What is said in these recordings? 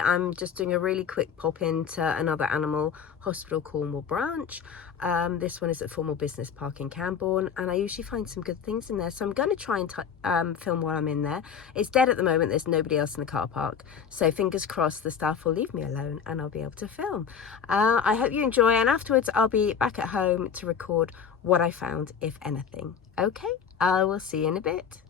I'm just doing a really quick pop into another animal hospital, Cornwall branch. This one is at Formal Business Park in Camborne, and I usually find some good things in there, so I'm going to try and film while I'm in there. It's dead at the moment, there's nobody else in the car park, so fingers crossed the staff will leave me alone and I'll be able to film. I hope you enjoy, and afterwards I'll be back at home to record what I found, if anything. Okay, I will see you in a bit.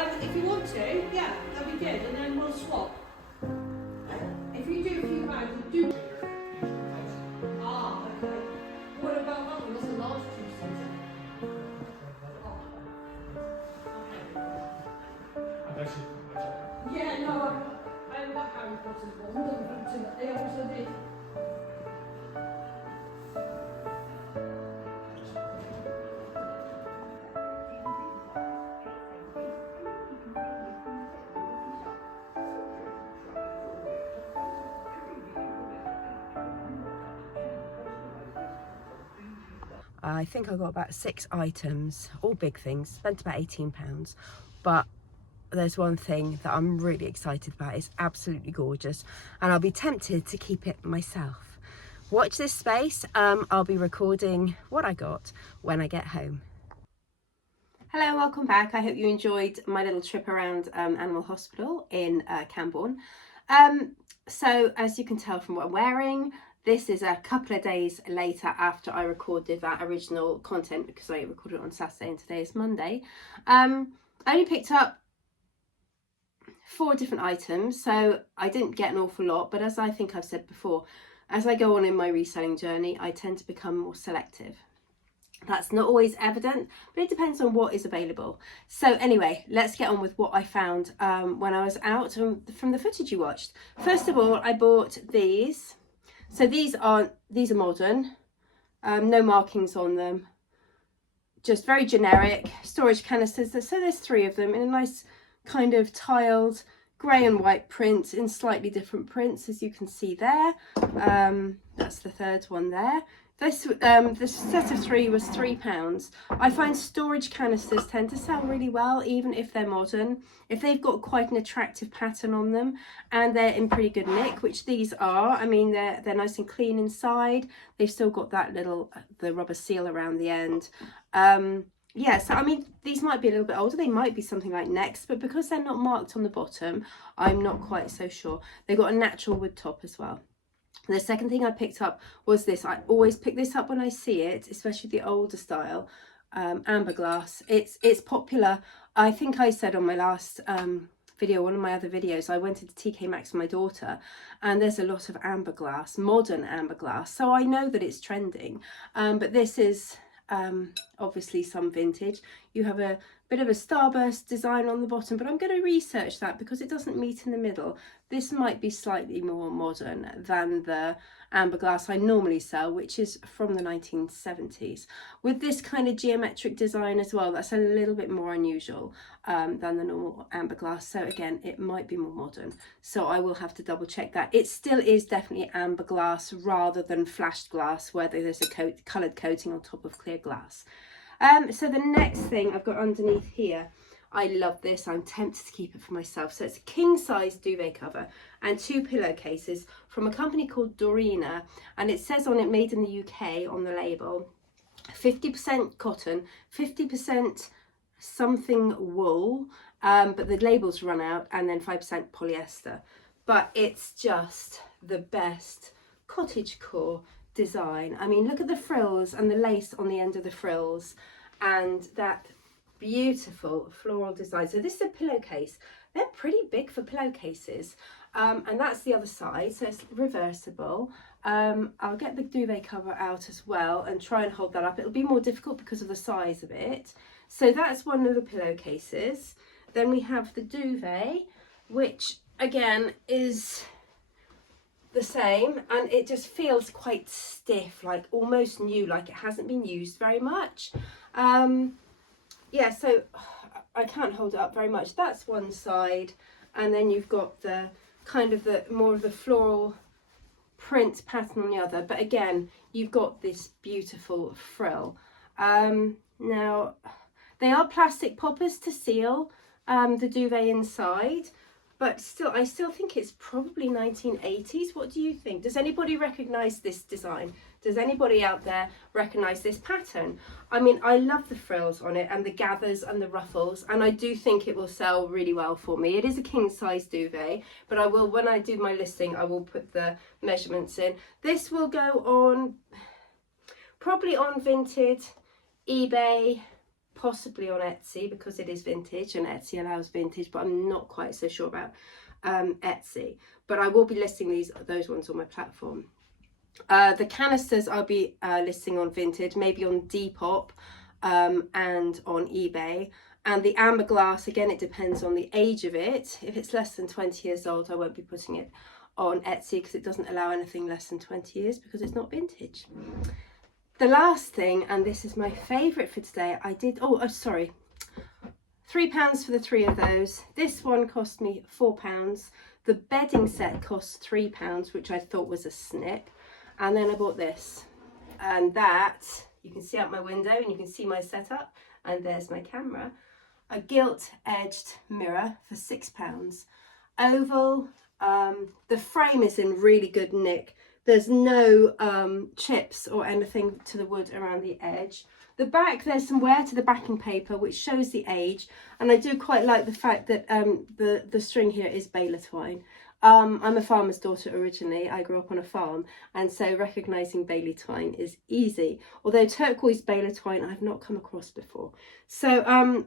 If you want to, yeah, that'd be good, and then we'll swap. If you do a few bags, you do. Ah, okay. What about that one? That's a large two-seater. Yeah, no, I haven't got Harry Potter's one. They also did. I think I got about 6 items, all big things, spent about £18. But there's one thing that I'm really excited about. It's absolutely gorgeous, and I'll be tempted to keep it myself. Watch this space. I'll be recording what I got when I get home. Hello, welcome back. I hope you enjoyed my little trip around Animal Hospital in Cambourne. So as you can tell from what I'm wearing, this is a couple of days later after I recorded that original content, because I recorded it on Saturday and today is Monday. I only picked up 4 different items, so I didn't get an awful lot, but as I think I've said before, as I go on in my reselling journey, I tend to become more selective. That's not always evident, but it depends on what is available. So anyway, let's get on with what I found when I was out from the footage you watched. First of all, I bought these. So these are modern, no markings on them, just very generic storage canisters. So there's 3 of them in a nice kind of tiled grey and white print in slightly different prints, as you can see there. That's the 3rd one there. This set of 3 was £3. I find storage canisters tend to sell really well, even if they're modern, if they've got quite an attractive pattern on them and they're in pretty good nick, which these are. I mean, they're nice and clean inside. They've still got that the rubber seal around the end. Yeah, so I mean, these might be a little bit older. They might be something like Next, but because they're not marked on the bottom, I'm not quite so sure. They've got a natural wood top as well. The second thing I picked up was this. I always pick this up when I see it, especially the older style, amber glass. It's popular. I think I said on my last video, one of my other videos, I went into TK Maxx with my daughter, and there's a lot of amber glass, modern amber glass. So I know that it's trending, but this is obviously some vintage. You have a bit of a starburst design on the bottom, but I'm going to research that because it doesn't meet in the middle. This might be slightly more modern than the amber glass I normally sell, which is from the 1970s, with this kind of geometric design as well. That's a little bit more unusual than the normal amber glass, so again, it might be more modern, so I will have to double check that. It still is definitely amber glass rather than flashed glass where there's a coloured coating on top of clear glass. So the next thing I've got underneath here, I love this. I'm tempted to keep it for myself. So it's a king size duvet cover and 2 pillowcases from a company called Dorina, and it says on it made in the UK on the label. 50% cotton, 50% something wool, but the labels run out, and then 5% polyester. But it's just the best cottagecore design. I mean, look at the frills and the lace on the end of the frills and that beautiful floral design. So this is a pillowcase. They're pretty big for pillowcases, and that's the other side, so it's reversible. I'll get the duvet cover out as well and try and hold that up. It'll be more difficult because of the size of it. So that's one of the pillowcases. Then we have the duvet, which again is the same, and it just feels quite stiff, like almost new, like it hasn't been used very much. Yeah, so I can't hold it up very much. That's one side, and then you've got the kind of the more of the floral print pattern on the other, but again, you've got this beautiful frill. Now they are plastic poppers to seal the duvet inside, but still, I still think it's probably 1980s. What do you think? Does anybody recognise this design? Does anybody out there recognise this pattern? I mean, I love the frills on it and the gathers and the ruffles, and I do think it will sell really well for me. It is a king size duvet, but I will, when I do my listing, I will put the measurements in. This will go on, probably on Vinted, eBay, possibly on Etsy because it is vintage and Etsy allows vintage, but I'm not quite so sure about Etsy. But I will be listing those ones on my platform. The canisters I'll be listing on Vinted, maybe on Depop and on eBay. And the amber glass, again, it depends on the age of it. If it's less than 20 years old, I won't be putting it on Etsy because it doesn't allow anything less than 20 years because it's not vintage. The last thing, and this is my favourite for today, I did, sorry, £3 for the 3 of those. This one cost me £4. The bedding set costs £3, which I thought was a snip. And then I bought this, and that, you can see out my window and you can see my setup, and there's my camera. A gilt-edged mirror for £6. Oval, the frame is in really good nick. There's no chips or anything to the wood around the edge. The back, there's some wear to the backing paper which shows the age, and I do quite like the fact that the string here is baler twine. I'm a farmer's daughter originally. I grew up on a farm, and so recognising baler twine is easy. Although turquoise baler twine I've not come across before. So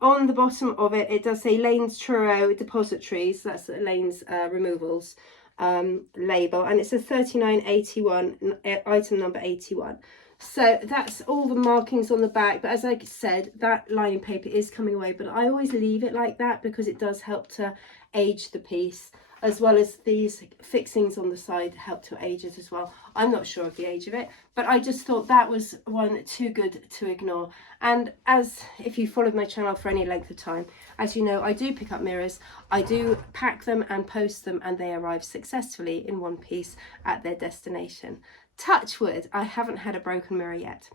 on the bottom of it, it does say Lane's Truro Depositories. That's Lane's Removals label, and it says 3981, item number 81. So that's all the markings on the back, but as I said, that lining paper is coming away, but I always leave it like that because it does help to age the piece, as well as these fixings on the side help to age it as well. I'm not sure of the age of it, but I just thought that was one too good to ignore. And as if you followed my channel for any length of time, as you know, I do pick up mirrors, I do pack them and post them, and they arrive successfully in one piece at their destination. Touch wood, I haven't had a broken mirror yet.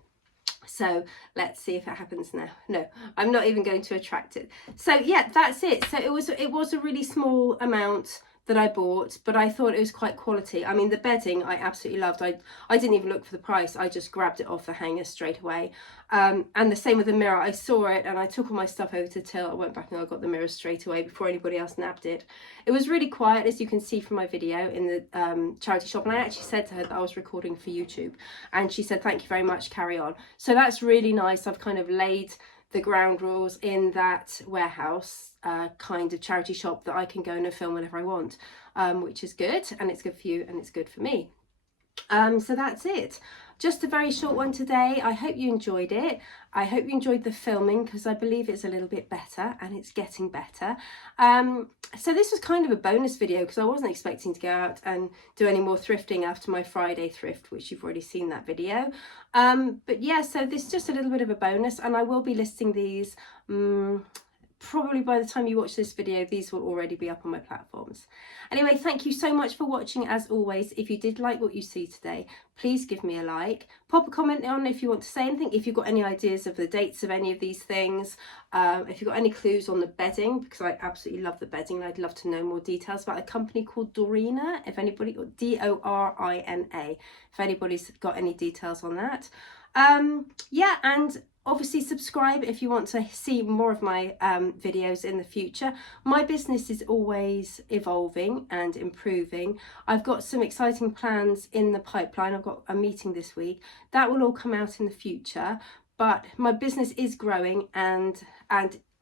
So let's see if it happens now. No, I'm not even going to attract it. So yeah, that's it. So it was a really small amount that I bought, but I thought it was quite quality. I mean, the bedding I absolutely loved. I didn't even look for the price. I just grabbed it off the hanger straight away. And the same with the mirror. I saw it and I took all my stuff over to Till. I went back and I got the mirror straight away before anybody else nabbed it. It was really quiet, as you can see from my video in the charity shop. And I actually said to her that I was recording for YouTube, and she said, "Thank you very much, carry on." So that's really nice. I've kind of laid the ground rules in that warehouse kind of charity shop that I can go and film whenever I want, which is good, and it's good for you and it's good for me. So that's it. Just a very short one today. I hope you enjoyed it. I hope you enjoyed the filming, because I believe it's a little bit better and it's getting better. So this was kind of a bonus video because I wasn't expecting to go out and do any more thrifting after my Friday thrift, which you've already seen that video. But yeah, so this is just a little bit of a bonus, and I will be listing these probably by the time you watch this video, these will already be up on my platforms. Anyway, thank you so much for watching. As always, if you did like what you see today, please give me a like. Pop a comment on if you want to say anything, if you've got any ideas of the dates of any of these things, if you've got any clues on the bedding, because I absolutely love the bedding and I'd love to know more details about a company called Dorina, if anybody, or D-O-R-I-N-A, if anybody's got any details on that. Yeah, and obviously subscribe if you want to see more of my videos in the future. My business is always evolving and improving. I've got some exciting plans in the pipeline. I've got a meeting this week. That will all come out in the future. But my business is growing, and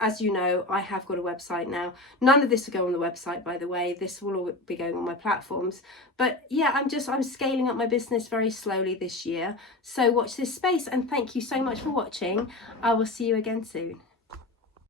as you know, I have got a website now. None of this will go on the website, by the way. This will all be going on my platforms. But yeah, I'm scaling up my business very slowly this year. So watch this space, and thank you so much for watching. I will see you again soon.